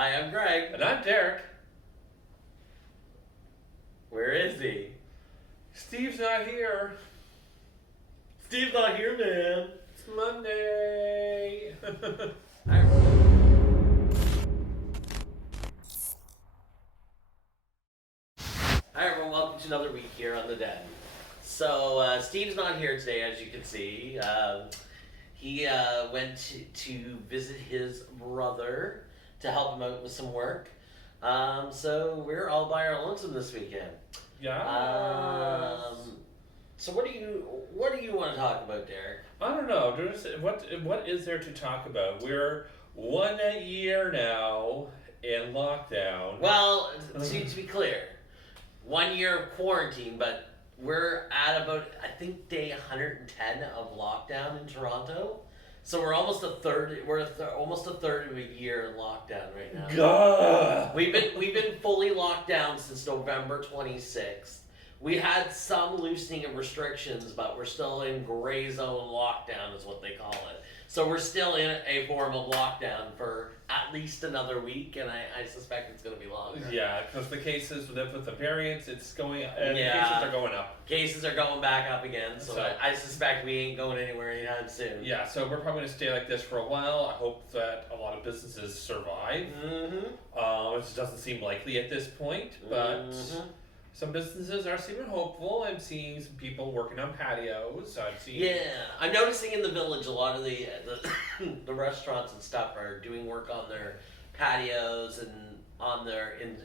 Hi, I'm Greg. And I'm Derek. Where is he? Steve's not here. Steve's not here, man. It's Monday. Hi, everyone. Welcome to another week here on The Den. So, Steve's not here today, as you can see. He went to visit his brother to help him out with some work. So, we're all by our lonesome this weekend. Yeah. So what do you want to talk about, Derek? I don't know. What is there to talk about? We're 1 year now in lockdown. Well, to be clear, 1 year of quarantine, but we're at about, I think, day 110 of lockdown in Toronto. So we're almost a third. Almost a third of a year in lockdown right now. God. We've been fully locked down since November 26th. We had some loosening of restrictions, but we're still in gray zone lockdown, is what they call it. So we're still in a form of lockdown for at least another week, and I suspect it's going to be longer. Yeah, because the cases with the variants, it's going. Yeah. Cases are going up. Cases are going back up again, so I suspect we ain't going anywhere anytime soon. Yeah, so we're probably going to stay like this for a while. I hope that a lot of businesses survive. Mm-hmm. It doesn't seem likely at this point, but some businesses are seeming hopeful. I'm seeing some people working on patios. I'm noticing in the village a lot of the the restaurants and stuff are doing work on their patios and on their in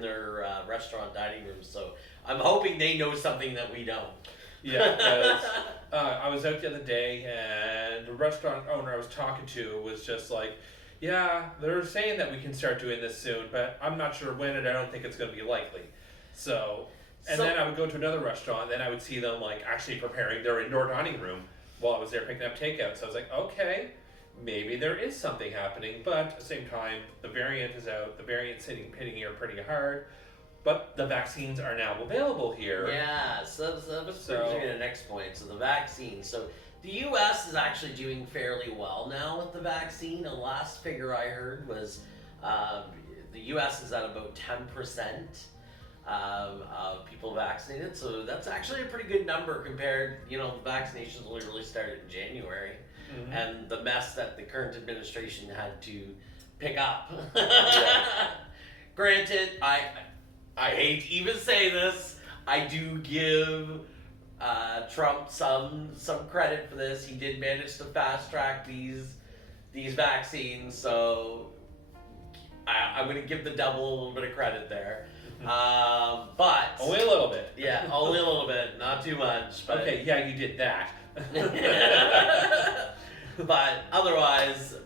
their restaurant dining rooms. So I'm hoping they know something that we don't. Yeah, because I was out the other day and the restaurant owner I was talking to was just like, yeah, they're saying that we can start doing this soon, but I'm not sure when, and I don't think it's going to be likely. So then I would go to another restaurant, and then I would see them like actually preparing their indoor dining room while I was there picking up takeout. So I was like, okay, maybe there is something happening, but at the same time, the variant is out. The variant's hitting here pretty hard, but the vaccines are now available here. Yeah, so that's brings me to the next point. So the vaccine. So the U.S. is actually doing fairly well now with the vaccine. The last figure I heard was the U.S. is at about 10% of people vaccinated. So that's actually a pretty good number compared, the vaccinations only really started in January. Mm-hmm. And the mess that the current administration had to pick up. Granted, I hate to even say this, I do give Trump some credit for this. He did manage to fast track these vaccines, so I'm going to give the devil a little bit of credit there. But only a little bit. Yeah, only a little bit, not too much. But okay, yeah, you did that. But otherwise,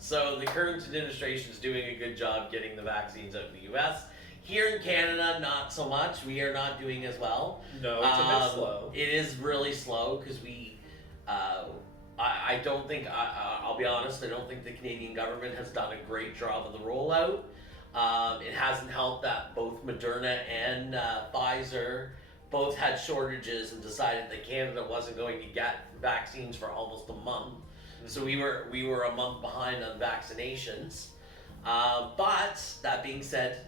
so the current administration is doing a good job getting the vaccines out of the U.S. Here in Canada, not so much. We are not doing as well. No, it's a bit slow. It is really slow because I don't think, I'll be honest, I don't think the Canadian government has done a great job of the rollout. It hasn't helped that both Moderna and Pfizer both had shortages and decided that Canada wasn't going to get vaccines for almost a month. Mm-hmm. So we were a month behind on vaccinations. But that being said,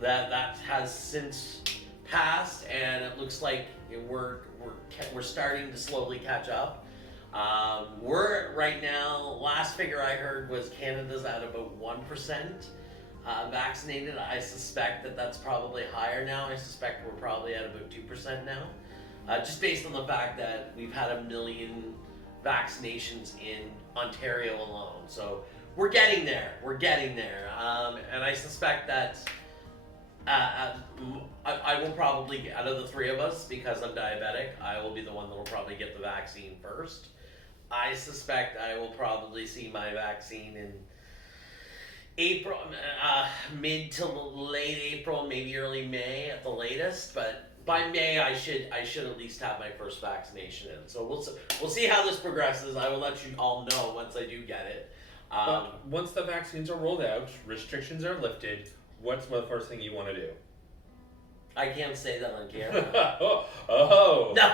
that has since passed, and it looks like we're starting to slowly catch up. We're right now. Last figure I heard was Canada's at about 1% vaccinated. I suspect that's probably higher now. I suspect we're probably at about 2% now, just based on the fact that we've had 1 million vaccinations in Ontario alone. So we're getting there. And I suspect that I will probably, out of the three of us, because I'm diabetic, I will be the one that will probably get the vaccine first. I suspect I will probably see my vaccine in April, mid to late April, maybe early May at the latest. But by May, I should at least have my first vaccination in. So we'll see how this progresses. I will let you all know once I do get it. But once the vaccines are rolled out, restrictions are lifted, what's the first thing you want to do? I can't say that on camera. Oh. No.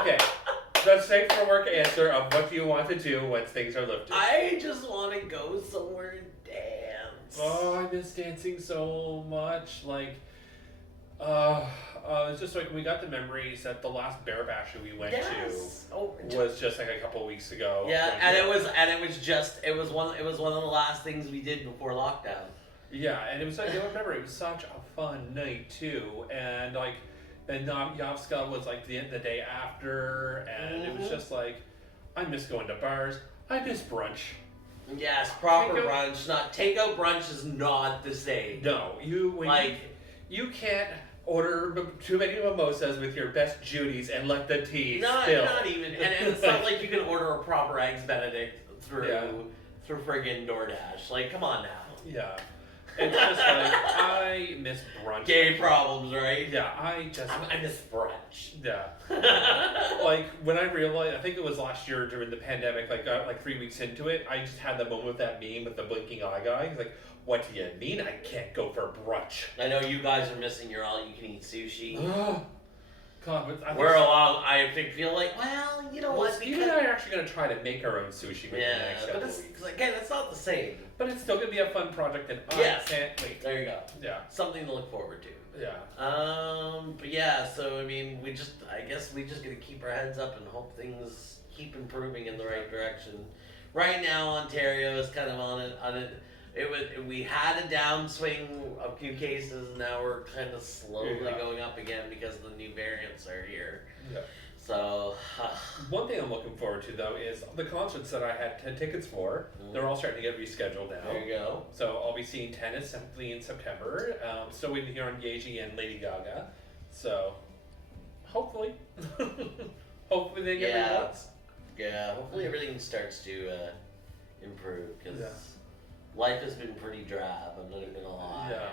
Okay. the safe for work answer of what do you want to do once things are lifted. I just want to go somewhere and dance. Oh, I miss dancing so much. Like, it's just like we got the memories that the last Bear Bash we went to was just like a couple of weeks ago. Yeah, and it was one of the last things we did before lockdown. Yeah, and it was like, I remember it was such a fun night too, and like, and Yovska was like the day after, and it was just like, I miss going to bars. I miss brunch. Yes, proper brunch. Not takeout brunch is not the same. No, you can't order too many mimosas with your best Judies and let the tea spill. Not even, and it's not like you can order a proper eggs Benedict through friggin' DoorDash. Like, come on now. Yeah. It's just like, I miss brunch. Gay problems, right? Yeah, I miss brunch. Yeah. Like, when I realized, I think it was last year during the pandemic, like 3 weeks into it, I just had the moment with that meme with the blinking eye guy. He's like, what do you mean I can't go for brunch? I know you guys are missing your all-you-can-eat sushi. God, I feel like, well, you know what? Steve and I are actually going to try to make our own sushi with the next couple weeks. Again, it's not the same. But it's still going to be a fun project, and I can't wait. There you go. Yeah. Something to look forward to. Yeah. But yeah, so I mean, I guess we just got to keep our heads up and hope things keep improving in the right direction. Right now, Ontario is kind of on it. We had a downswing of new cases, and now we're kind of slowly going up again because the new variants are here. Yeah. So, one thing I'm looking forward to though is the concerts that I had tickets for. They're all starting to get rescheduled now. There you go. So I'll be seeing Tennis simply in September. Still waiting to hear on Yeji and Lady Gaga. So hopefully, hopefully they get results. Yeah. Hopefully everything starts to improve because. Yeah. Life has been pretty drab, I'm not even gonna lie. Yeah.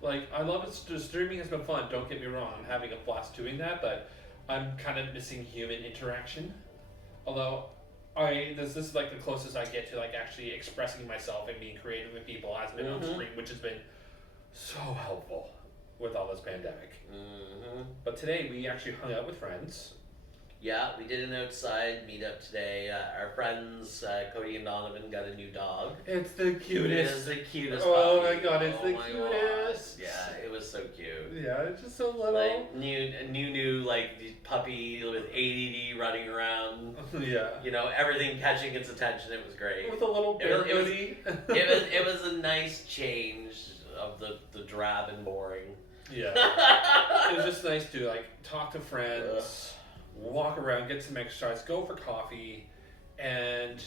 Like, I love it. Streaming has been fun, don't get me wrong. I'm having a blast doing that, but I'm kind of missing human interaction. Although, this is like the closest I get to like actually expressing myself and being creative with people has been on screen, which has been so helpful with all this pandemic. But today, we actually hung out with friends. Yeah, we did an outside meetup today. Our friends, Cody and Donovan, got a new dog. It's the cutest. It is the cutest Oh puppy. My god, it's the cutest. God. Yeah, it was so cute. Yeah, it's just so little. Like, new, like, puppy with ADD running around. Yeah. You know, everything catching its attention. It was great. With a little bear hoodie. It was a nice change of the drab and boring. Yeah. It was just nice to, like, talk to friends. Walk around, get some exercise, go for coffee, and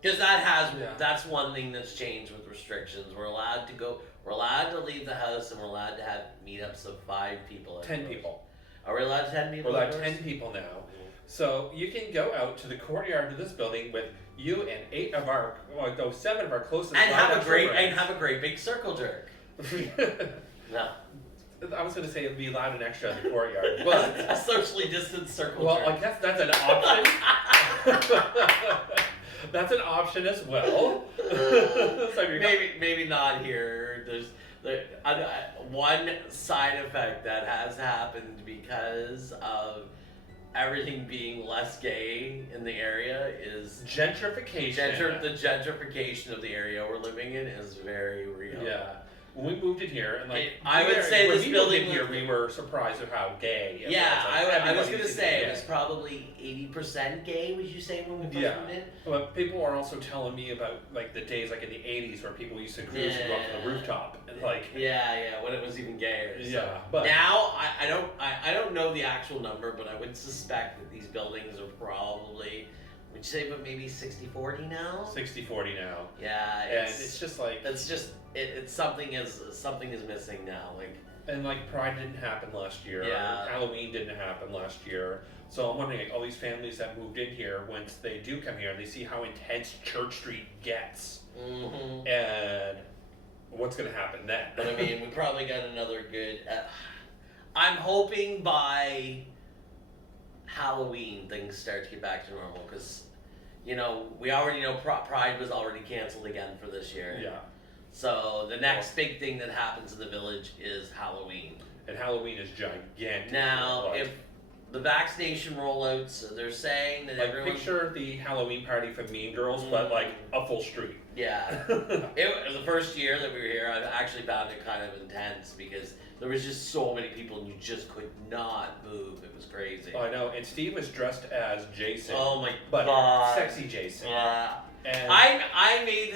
because that's one thing that's changed with restrictions. We're allowed to leave the house, and we're allowed to have meetups of 5 people. 10 people. Are we allowed 10 people? We're allowed 10 people now. So you can go out to the courtyard of this building with you and 7 of our closest and have a great big circle jerk. No. I was going to say it'd be loud and extra in the courtyard, but a socially distanced circle. Well, I guess that's an option. That's an option as well. So maybe not here. There's one side effect that has happened because of everything being less gay in the area is gentrification. The gentrification of the area we're living in is very real. Yeah. When we moved in here, and like I would say this building here, we were surprised at how gay. It was. I was gonna say it was probably 80% gay. Would you say when we first moved in? But people are also telling me about like the days like in the '80s where people used to cruise and go up to the rooftop and like when it was even gayer. So. Yeah, but now I don't know the actual number, but I would suspect that these buildings are probably. Would you say, but maybe 60-40 now? 60-40 now. Yeah, it's just like it's something is missing now. Like Pride didn't happen last year. Yeah. Halloween didn't happen last year. So I'm wondering, like, all these families that moved in here, once they do come here, they see how intense Church Street gets, and what's going to happen then? But I mean, we probably got another good. I'm hoping by Halloween things start to get back to normal because, you know, we already know Pride was already canceled again for this year. Yeah. So the next big thing that happens in the village is Halloween. And Halloween is gigantic. Now, the vaccination rollouts, they're saying that Like, everyone... picture the Halloween party from Mean Girls, but like a full street. Yeah. The first year that we were here, I actually found it kind of intense because there was just so many people and you just could not move. It was crazy. Oh, I know. And Steve was dressed as Jason. Oh my but god. sexy Jason. Yeah. And I made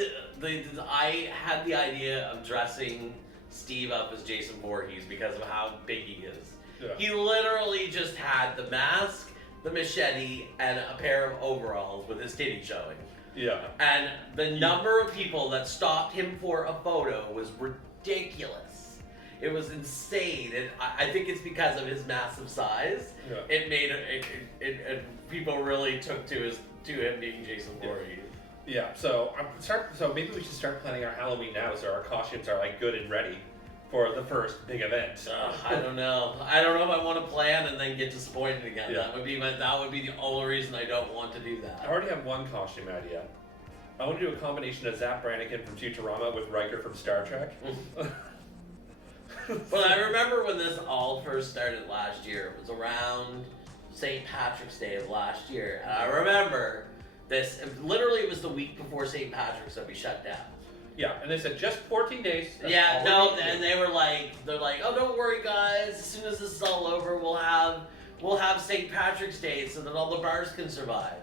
I had the idea of dressing Steve up as Jason Voorhees because of how big he is. Yeah. He literally just had the mask, the machete, and a pair of overalls with his titty showing. Yeah. And the number of people that stopped him for a photo was ridiculous. It was insane, and I think it's because of his massive size. Yeah. It made it people really took to him being Jason Voorhees. Yeah. So maybe we should start planning our Halloween now, so our costumes are like good and ready for the first big event. I don't know. I don't know if I want to plan and then get disappointed again. Yeah. That would be the only reason I don't want to do that. I already have one costume idea. I want to do a combination of Zap Brannigan from Futurama with Riker from Star Trek. But I remember when this all first started last year. It was around St. Patrick's Day of last year. And I remember this, literally it was the week before St. Patrick's that we shut down. Yeah, and they said just 14 days. Yeah, no, and they're like, oh, don't worry guys, as soon as this is all over, we'll have St. Patrick's Day so that all the bars can survive.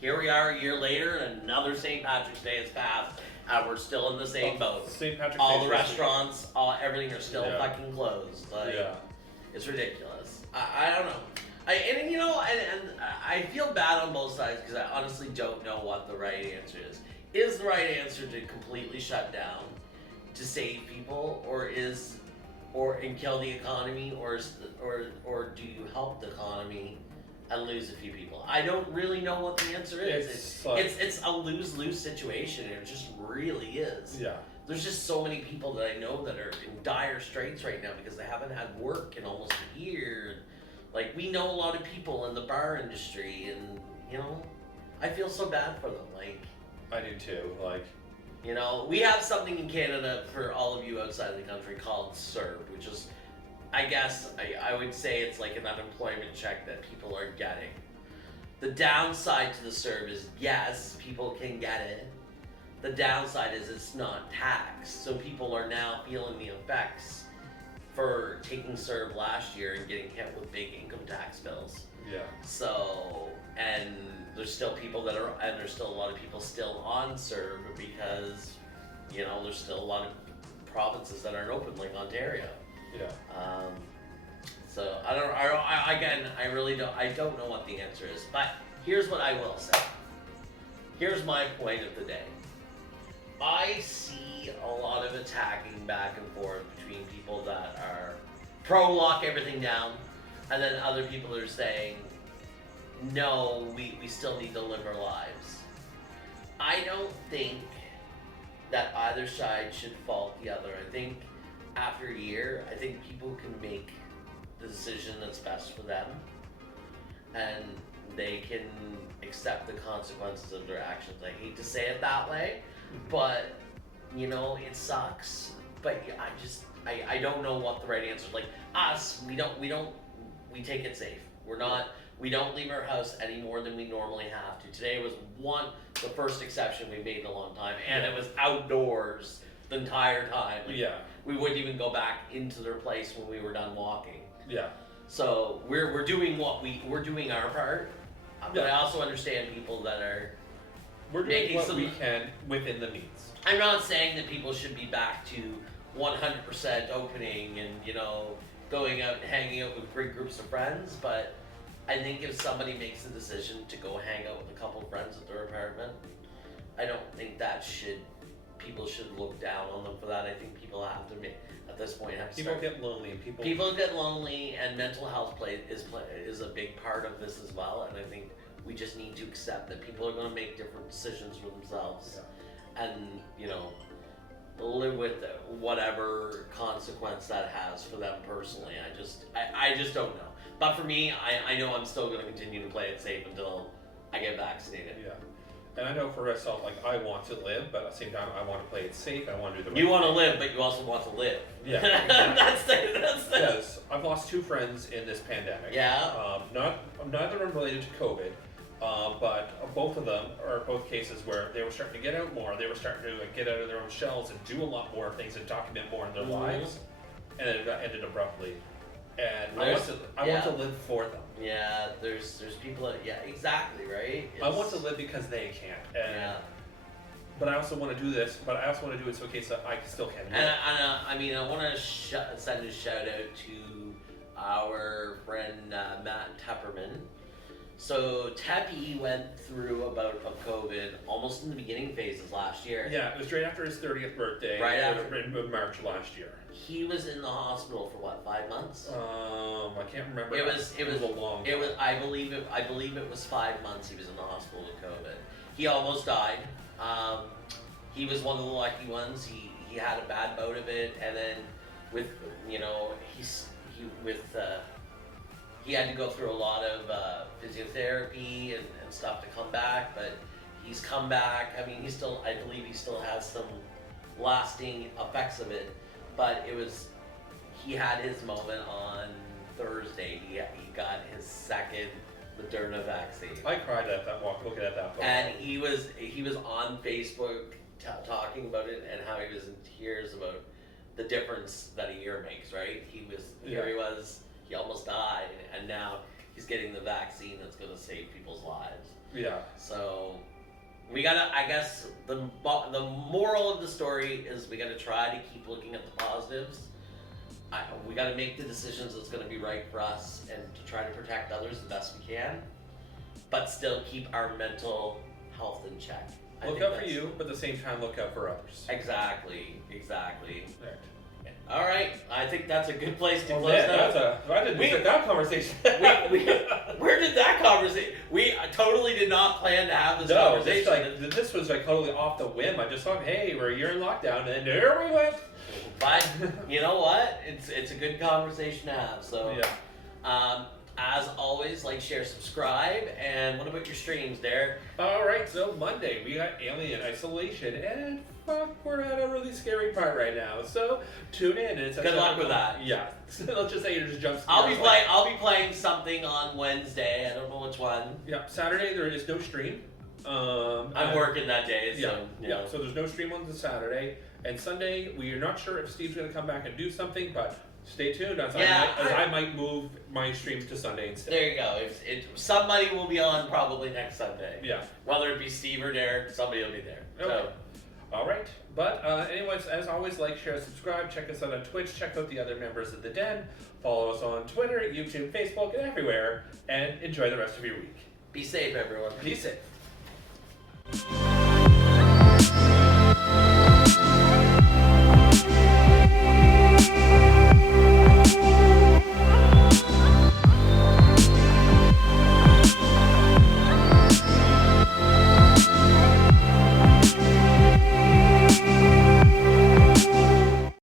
Here we are a year later, and another St. Patrick's Day has passed, and we're still in the same boat. St. Patrick's all Day the restaurants, everything are still fucking closed. Like, it's ridiculous. I don't know. And I feel bad on both sides because I honestly don't know what the right answer is. Is the right answer to completely shut down to save people, or and kill the economy, or do you help the economy and lose a few people? I don't really know what the answer is. It's a lose-lose situation. It just really is. Yeah. There's just so many people that I know that are in dire straits right now because they haven't had work in almost a year. Like, we know a lot of people in the bar industry, and I feel so bad for them. Like, I do too. Like, we have something in Canada for all of you outside of the country called CERB, which is, I guess, I would say it's like an unemployment check that people are getting. The downside to the CERB is, yes, people can get it. The downside is it's not taxed, so people are now feeling the effects for taking CERB last year and getting hit with big income tax bills. yeah. So, and there's still people and there's still a lot of people still on CERB because, there's still a lot of provinces that aren't open, like Ontario. Yeah. So I don't know what the answer is, but here's what I will say. Here's my point of the day. I see a lot of attacking back and forth between people that are pro-lock everything down, and then other people are saying, no, we still need to live our lives. I don't think that either side should fault the other. I think after a year, I think people can make the decision that's best for them, and they can accept the consequences of their actions. I hate to say it that way, but it sucks. But I don't know what the right answer is. Like us, we take it safe. We don't leave our house any more than we normally have to. Today was the first exception we made in a long time, and it was outdoors the entire time. Like, Yeah. we wouldn't even go back into their place when we were done walking. Yeah. So we're doing we're doing our part, but I also understand people that are We're doing making what some. we can within the means. I'm not saying that people should be back to 100% opening and going out and hanging out with great groups of friends, but I think if somebody makes the decision to go hang out with a couple of friends at their apartment, I don't think people should look down on them for that. I think people have to at this point have to People get lonely, and people get lonely, and mental health is a big part of this as well. And I think we just need to accept that people are going to make different decisions for themselves, and live with whatever consequence that has for them personally. I just don't know. But for me, I know I'm still going to continue to play it safe until I get vaccinated. Yeah. And I know for myself, like, I want to live, but at the same time, I want to play it safe. I want to do the right You want to thing. live, but you also want to live. Yeah, that's the. Yes, I've lost 2 friends in this pandemic. Yeah. Neither of them related to COVID, but both of them are both cases where they were starting to get out more. They were starting to get out of their own shells and do a lot more things and document more in their lives, and then it got ended abruptly. And I want to live for them. Yeah, there's people that, yeah, exactly, right? I want to live because they can't. And, but I also want to do this, but I also want to do it so in case I still can. And I mean, I want to send a shout out to our friend Matt Taperman. So Teppy went through a bout of COVID almost in the beginning phases last year. Yeah, it was right after his 30th birthday. Right after. In March last year. He was in the hospital for what, 5 months? I can't remember. It was a long time. It was I believe it was 5 months he was in the hospital with COVID. He almost died. He was one of the lucky ones. He had a bad bout of it, and then with he had to go through a lot of physiotherapy and stuff to come back, but he's come back. I mean, I believe he still has some lasting effects of it, but he had his moment on Thursday. He got his second Moderna vaccine. I cried at that walk looking at that photo. And he was on Facebook talking about it and how he was in tears about the difference that a year makes, right? He almost died, and now he's getting the vaccine that's going to save people's lives. Yeah. So we gotta, I guess, the moral of the story is we gotta try to keep looking at the positives. We gotta make the decisions that's gonna be right for us and to try to protect others the best we can, but still keep our mental health in check. Look out for you, but at the same time, look out for others. Exactly. Right. All right, I think that's a good place to close Man, out. I didn't expect that conversation. Where did that conversation? We totally did not plan to have this conversation. This was like totally off the whim. I just thought, hey, we're a year in lockdown, and there we went. But you know what? It's a good conversation to have. So, as always, like, share, subscribe, and what about your streams, Derek? All right, so Monday we got Alien Isolation, and fuck, we're at a really scary part right now. So tune in. It's good luck with that. Yeah, let's just say you're just jump. I'll be playing something on Wednesday. I don't know which one. Yeah, Saturday there is no stream. I'm working that day. So, yeah. So there's no stream on the Saturday, and Sunday we are not sure if Steve's going to come back and do something, but stay tuned as I might move my streams to Sunday instead. There you go. Somebody will be on probably next Sunday. Yeah. Whether it be Steve or Derek, somebody will be there. Okay. So. All right. But anyways, as always, like, share, subscribe. Check us out on Twitch. Check out the other members of the Den. Follow us on Twitter, YouTube, Facebook, and everywhere. And enjoy the rest of your week. Be safe, everyone. Be safe.